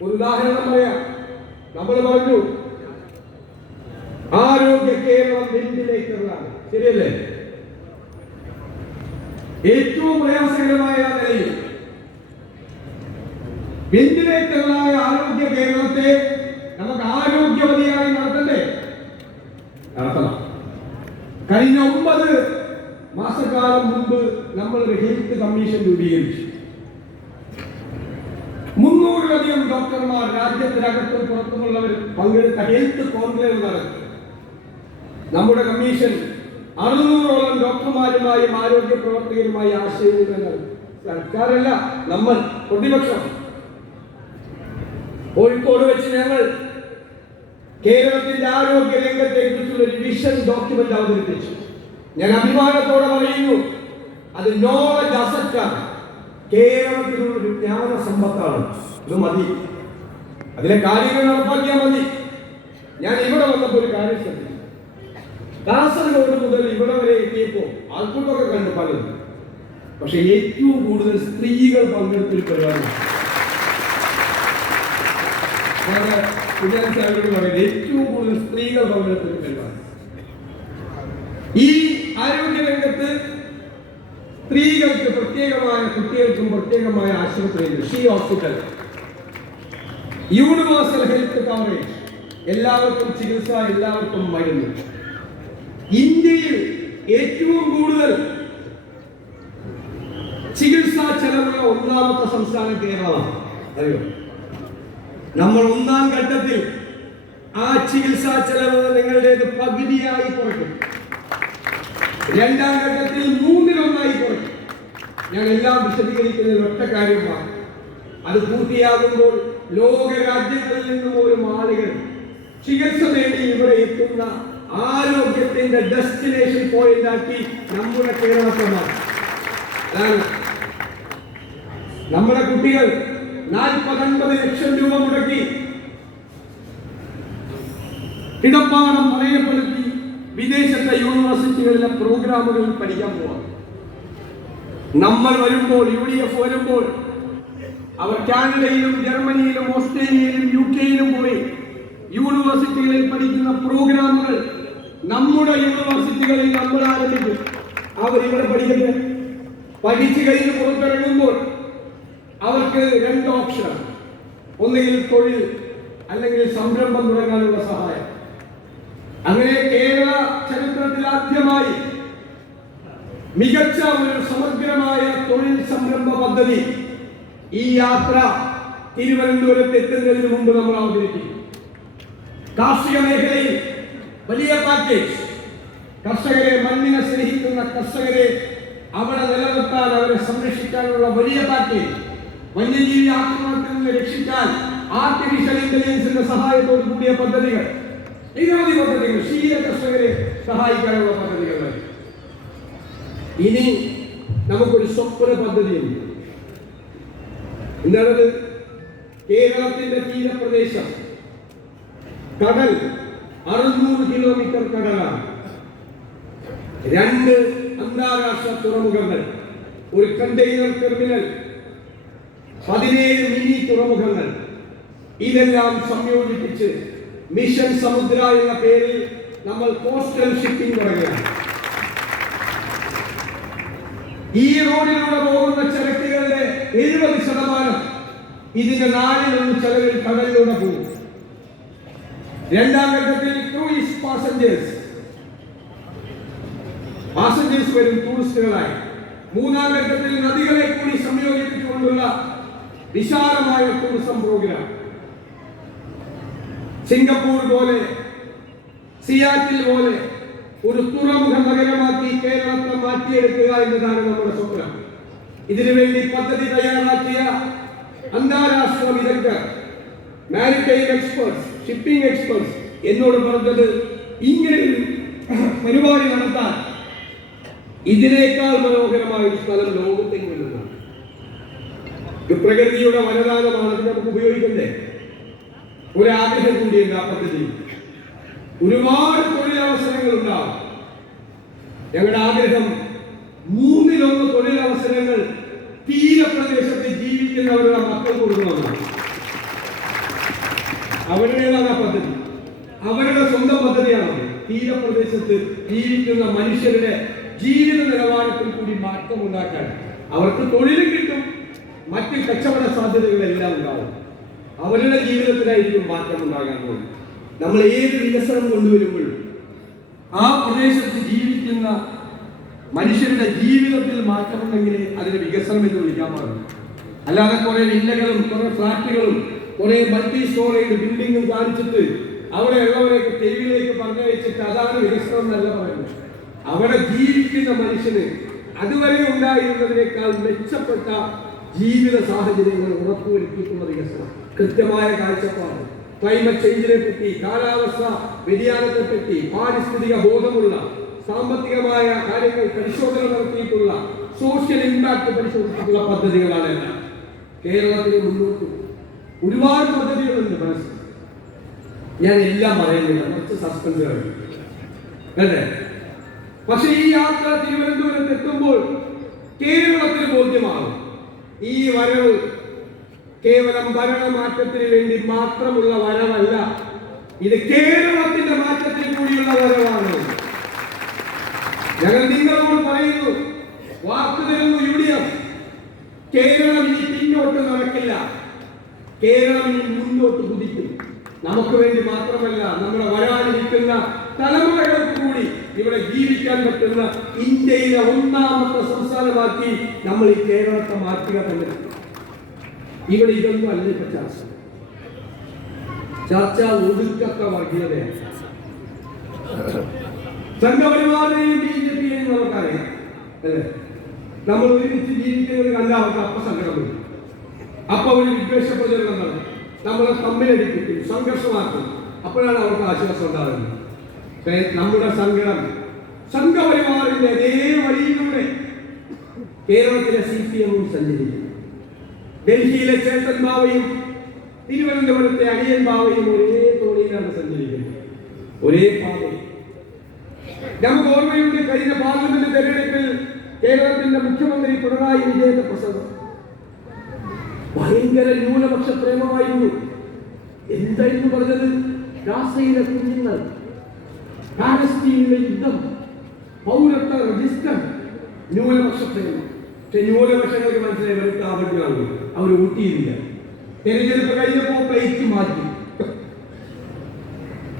ഒരു ഉദാഹരണം പറയാം. നമ്മൾ പറഞ്ഞു ആരോഗ്യ കേരളം വെന്റിലേറ്ററിലാണ്, ശരിയല്ലേ? ഏറ്റവും പ്രയാസകരമായ നിലയിൽ വെന്റിലേറ്ററിലായ ആരോഗ്യ കേരളത്തെ നമുക്ക് ആരോഗ്യവതിയായി നടത്തണ്ടേ? നടത്തണം. കഴിഞ്ഞ 9 മാസക്കാലം മുമ്പ് നമ്മൾ ഒരു ഹെൽത്ത് കമ്മീഷൻ രൂപീകരിച്ചു. 300-ലധികം ഡോക്ടർമാർ രാജ്യത്തിനകത്തും പുറത്തുമുള്ളവർ പങ്കെടുത്ത ഹെൽത്ത് കോൺക്ലേവ് നടത്തി. നമ്മുടെ കമ്മീഷൻ 600ഓളം ഡോക്ടർമാരുമായും ആരോഗ്യ പ്രവർത്തകരുമായി ആശയവിനിമയം നടത്തി. സർക്കാരല്ല, നമ്മൾ പ്രതിപക്ഷം. കോഴിക്കോട് വെച്ച് ഞങ്ങൾ കേരളത്തിന്റെ ആരോഗ്യ രംഗത്തെ കുറിച്ചുള്ള ഒരു വിഷൻ ഡോക്യുമെന്റ് അവതരിപ്പിച്ചു. ഞാൻ അഭിമാനത്തോടെ പറയുന്നു, അത് നോളജ് അസറ്റാണ്. കേരളത്തിലുള്ള ഒരു ജ്ഞാന സമ്പത്താണ്. ഇത് മതി, അതിലെ കാര്യങ്ങൾ നടപ്പാക്കിയാൽ മതി. ഞാൻ ഇവിടെ വന്നപ്പോൾ ഒരു കാര്യം ശ്രദ്ധിച്ചു. കാസർഗോഡ് മുതൽ ഇവിടെ വരെ എത്തിയപ്പോൾ ആൾക്കൂട്ടമൊക്കെ കണ്ടു പലതും. പക്ഷെ ഏറ്റവും കൂടുതൽ സ്ത്രീകൾ പങ്കെടുത്തൊരു പരിപാടി. ഏറ്റവും കൂടുതൽ സ്ത്രീകൾ പങ്കെടുത്തൊരു പരിപാടി. ഈ ആരോഗ്യ രംഗത്ത് സ്ത്രീകൾക്ക് പ്രത്യേകമായ, കുട്ടികൾക്കും പ്രത്യേകമായ ആശുപത്രിയുണ്ട്. She hospital, universal health coverage, എല്ലാവർക്കും ചികിത്സ, എല്ലാവർക്കും മരുന്ന്. ഇന്ത്യയിൽ ഏറ്റവും കൂടുതൽ ചികിത്സാ ചെലവുള്ള 1ാമത്തെ സംസ്ഥാനം കേരളമാണ്. അറിയോ? നമ്മൾ 1ാം ഘട്ടത്തിൽ ആ ചികിത്സാ ചെലവ് നിങ്ങളുടേത് പകുതിയായി കുറയ്ക്കും. 2ാം ഘട്ടത്തിൽ 1/3 കുറയ്ക്കും. ഞാൻ എല്ലാം വിശദീകരിക്കുന്നത് ഒറ്റ കാര്യമാണ്. അത് പൂർത്തിയാകുമ്പോൾ ലോക രാജ്യങ്ങളിൽ നിന്നും ഒരു ആളുകൾ ചികിത്സ നേടി ഇവിടെ എത്തുന്ന ആരോഗ്യത്തിന്റെ ഡെസ്റ്റിനേഷൻ പോയിന്റ് ആക്കി നമ്മുടെ കേരളത്തെ മാറ്റി. അതാണ് നമ്മുടെ കുട്ടികൾ 40-50 ലക്ഷം രൂപ മുടക്കി കിടപ്പാടം പറയപ്പെടുത്തി വിദേശത്തെ യൂണിവേഴ്സിറ്റികളിലെ പ്രോഗ്രാമുകളിൽ പഠിക്കാൻ പോവാം. നമ്മൾ വരുമ്പോൾ, UDF വരുമ്പോൾ, അവർ കാനഡയിലും ജർമ്മനിയിലും ഓസ്ട്രേലിയയിലും UK-യിലും പോയി യൂണിവേഴ്സിറ്റികളിൽ പഠിക്കുന്ന പ്രോഗ്രാമുകൾ നമ്മുടെ യൂണിവേഴ്സിറ്റികളിൽ നമ്മൾ ആരംഭിക്കും. അവർ ഇവിടെ പഠിക്കട്ടെ. പഠിച്ചു കഴിഞ്ഞ് പുറത്തിറങ്ങുമ്പോൾ അവർക്ക് 2 ഓപ്ഷൻ: ഒന്നുകിൽ തൊഴിൽ, അല്ലെങ്കിൽ സംരംഭം തുടങ്ങാനുള്ള സഹായം. അങ്ങനെ കേരള ചരിത്രത്തിൽ ആദ്യമായി മികച്ച ഒരു സമഗ്രമായ തൊഴിൽ സംരംഭ പദ്ധതി ഈ യാത്ര തിരുവനന്തപുരത്ത് എത്തുന്നതിന് മുമ്പ് നമ്മൾ അവതരിപ്പിക്കും. കാർഷിക മേഖലയിൽ വലിയ പാക്കേജ്. കർഷകരെ, മണ്ണിനെ സ്നേഹിക്കുന്ന കർഷകരെ അവിടെ നിലനിർത്താൻ, അവരെ സംരക്ഷിക്കാനുള്ള വലിയ പാക്കേജ്. വന്യജീവി ആക്രമണത്തിൽ നിന്ന് രക്ഷിക്കാൻ ആർട്ടിഫിഷ്യൽ ഇന്റലിജൻസിന്റെ സഹായത്തോട് കൂടിയ പദ്ധതികൾ, നിരവധി പദ്ധതികൾ, ക്ഷീര കർഷകരെ സഹായിക്കാനുള്ള പദ്ധതികൾ. ഇനി നമുക്കൊരു സ്വപ്ന പദ്ധതിയുണ്ട്. എന്താണത്? കേരളത്തിന്റെ തീരപ്രദേശം, കടൽ 600 കിലോമീറ്റർ കടലാണ്. 2 അന്താരാഷ്ട്ര തുറമുഖങ്ങൾ, ഒരു കണ്ടെയ്നർ ടെർമിനൽ, 17 മിനി തുറമുഖങ്ങൾ. ഇതെല്ലാം സംയോജിപ്പിച്ച് മിഷൻ സമുദ്ര എന്ന പേരിൽ നമ്മൾ കോസ്റ്റൽ ഷിപ്പിംഗ് തുടങ്ങുകയാണ്. ഈ റോഡിലൂടെ പോകുന്ന ചരക്കുകളുടെ 70% ഇതിന്റെ 4/1 ചെലവിൽ കടലിലൂടെ പോകും. 2ാം ഘട്ടത്തിൽ ക്രൂയിസ് പാസഞ്ചേഴ്സ് വരും ടൂറിസ്റ്റുകളായി. 3ാം ഘട്ടത്തിൽ നദികളെ കൂടി സംയോജിപ്പിച്ചുകൊണ്ടുള്ള വിശാലമായ ടൂറിസം പ്രോഗ്രാം. സിംഗപ്പൂർ പോലെ, സിയാറ്റിൽ പോലെ ഒരു തുറമുഖ നഗരമാക്കി കേരളത്തെ മാറ്റിയെടുക്കുക എന്നതാണ് നമ്മുടെ സ്വപ്നം. ഇതിനുവേണ്ടി പദ്ധതി തയ്യാറാക്കിയ അന്താരാഷ്ട്ര വിദഗ്ധർ, മാരിടൈം എക്സ്പേർട്സ്, ഷിപ്പിംഗ് എക്സ്പേർട്സ് എന്നോട് പറഞ്ഞത്, ഇങ്ങനെ പരിപാടി നടത്താൻ ഇതിനേക്കാൾ മനോഹരമായ ഒരു സ്ഥലം ലോകത്തെങ്ങുമില്ലെന്നാണ്. പ്രകൃതിയുടെ വരദാനമാണ്, അത് നമുക്ക് ഉപയോഗിക്കണ്ടേ? ഒരാഗ്രഹം കൂടിയുണ്ട് ആ പദ്ധതി. ഒരുപാട് തൊഴിലവസരങ്ങൾ ഉണ്ടാവും. ഞങ്ങളുടെ ആഗ്രഹം 1/3 തൊഴിലവസരങ്ങൾ തീരപ്രദേശത്ത് ജീവിക്കുന്നവരുടെ മക്കൾ കൊടുക്കണമെന്നാണ്. അവരുടേതാണ് ആ പദ്ധതി, അവരുടെ സ്വന്തം പദ്ധതിയാണ്. തീരപ്രദേശത്ത് ജീവിക്കുന്ന മനുഷ്യരുടെ ജീവിത നിലവാരത്തിൽ കൂടി മാറ്റം ഉണ്ടാക്കാൻ അവർക്ക് തൊഴിലും കിട്ടും, മറ്റ് കച്ചവട സാധ്യതകളെല്ലാം ഉണ്ടാവും. അവരുടെ ജീവിതത്തിലായിരിക്കും മാറ്റം ഉണ്ടാകാൻ പോകുന്നത്. നമ്മൾ ഏത് വികസനം കൊണ്ടുവരുമ്പോഴും ആ പ്രദേശത്ത് ജീവിക്കുന്ന മനുഷ്യരുടെ ജീവിതത്തിൽ മാറ്റമുണ്ടെങ്കിൽ അതിന് വികസനം എന്ന് വിളിക്കാൻ പാടില്ല. അല്ലാതെ കുറെ വില്ലകളും കുറെ ഫ്ലാറ്റുകളും കുറെ മൾട്ടി സ്റ്റോറേജ് ബിൽഡിങ്ങും കാണിച്ചിട്ട് അവിടെ ഉള്ളവരെയൊക്കെ തെരുവിലേക്ക് പറഞ്ഞയച്ചിട്ട് അതാണ് വികസനം എന്നല്ല പറയുന്നത്. അവിടെ ജീവിക്കുന്ന മനുഷ്യന് അതുവരെ ഉണ്ടായിരുന്നതിനേക്കാൾ മെച്ചപ്പെട്ട ജീവിത സാഹചര്യങ്ങൾ ഉറപ്പുവരുത്തിയിട്ടുള്ള വികസനം, കൃത്യമായ കാഴ്ചപ്പാട്, ക്ലൈമറ്റ് ചേഞ്ചിനെ പറ്റി, കാലാവസ്ഥ വ്യതിയാനത്തെ പറ്റി പാരിസ്ഥിതിക ബോധമുള്ള, സാമ്പത്തികമായ കാര്യങ്ങൾ പരിശോധന നടത്തിയിട്ടുള്ള, സോഷ്യൽ ഇമ്പാക്ട് പരിശോധിച്ചിട്ടുള്ള പദ്ധതികളാണ് എല്ലാം. കേരളത്തിന് മുന്നോട്ട് ഒരുപാട് പദ്ധതികളുണ്ട് മനസ്സിൽ. ഞാൻ എല്ലാം പറയുന്നില്ല, കുറച്ച് സസ്പെൻസ് അല്ലേ. പക്ഷെ ഈ യാത്ര തിരുവനന്തപുരത്ത് എത്തുമ്പോൾ കേരളത്തിന് ബോധ്യമാകും ഈ വരവ് കേവലം ഭരണമാറ്റത്തിന് വേണ്ടി മാത്രമുള്ള വരവല്ല, ഇത് കേരളത്തിന്റെ മാറ്റത്തിന് കൂടിയുള്ള വരവാണ്. ഞങ്ങൾ നിങ്ങളോട് പറയുന്നു, വാക്ക് തരുന്നു UDF, കേരളം ഇനി പിന്നോട്ട് നടക്കില്ല, കേരളം ഇനി മുന്നോട്ട് കുതിക്കും. നമുക്ക് വേണ്ടി മാത്രമല്ല, നമ്മുടെ വരാനിരിക്കുന്ന തലമുറകൾക്ക് കൂടി ഇവിടെ ജീവിക്കാൻ പറ്റുന്ന ഇന്ത്യയിലെ ഒന്നാമത്തെ സംസ്ഥാനമാക്കി നമ്മൾ ഈ കേരളത്തെ മാറ്റുക തന്നെ. ഇവിടെ ഇതൊന്നും അല്ല ഇപ്പൊ ചർച്ച ഒടുക്കത്തെ വർഗീയതയാണ്. സംഘപരിവാറിനെയും BJPയെയും നമുക്കറിയാം അല്ലേ. നമ്മൾ ഒരുമിച്ച് ജീവിക്കുന്നത് കണ്ട അവർക്ക് അപ്പ സങ്കടം വരും, അപ്പൊ ഒരു വിദ്വേഷ പ്രചരണം നടക്കും, നമ്മളെ തമ്മിലടിപ്പിക്കും, സംഘർഷമാക്കും. അപ്പോഴാണ് അവർക്ക് ആശ്വാസം ഉണ്ടാകുന്നത്. നമ്മുടെ സങ്കടം സംഘപരിവാറിന്റെ അതേ വഴിയിലൂടെ കേരളത്തിലെ CPM-ഉം സഞ്ചരിക്കും. ഡൽഹിയിലെ ചേതൻ ബാവയും തിരുവനന്തപുരത്തെ അടിയൻ ബാവയും ഒരേ തോണിയിലാണ് സഞ്ചരിക്കുന്നത്, ഒരേ പാതയിൽ. നമുക്ക് ഓർമ്മയുണ്ട്, കഴിഞ്ഞ പാർലമെന്റ് തെരഞ്ഞെടുപ്പിൽ കേരളത്തിന്റെ മുഖ്യമന്ത്രി പിണറായി വിജയന്റെ പ്രസംഗം ഭയങ്കര ന്യൂനപക്ഷ പ്രേമമായിരുന്നു. എന്തായിരുന്നു പറഞ്ഞത്? ഗാസയിലെ കുഞ്ഞുങ്ങൾ, പാലസ്തീനിലെ യുദ്ധം, പൗരത്വ രജിസ്റ്റർ, ന്യൂനപക്ഷ പ്രേമം. പക്ഷെ ന്യൂനപക്ഷങ്ങൾക്ക് മനസ്സിലായി വെറുതെ ആവശ്യമാണ്, അവർ ഊട്ടിയില്ല. തെരഞ്ഞെടുപ്പ് കഴിഞ്ഞപ്പോൾ പ്ലേറ്റ് മാറ്റി.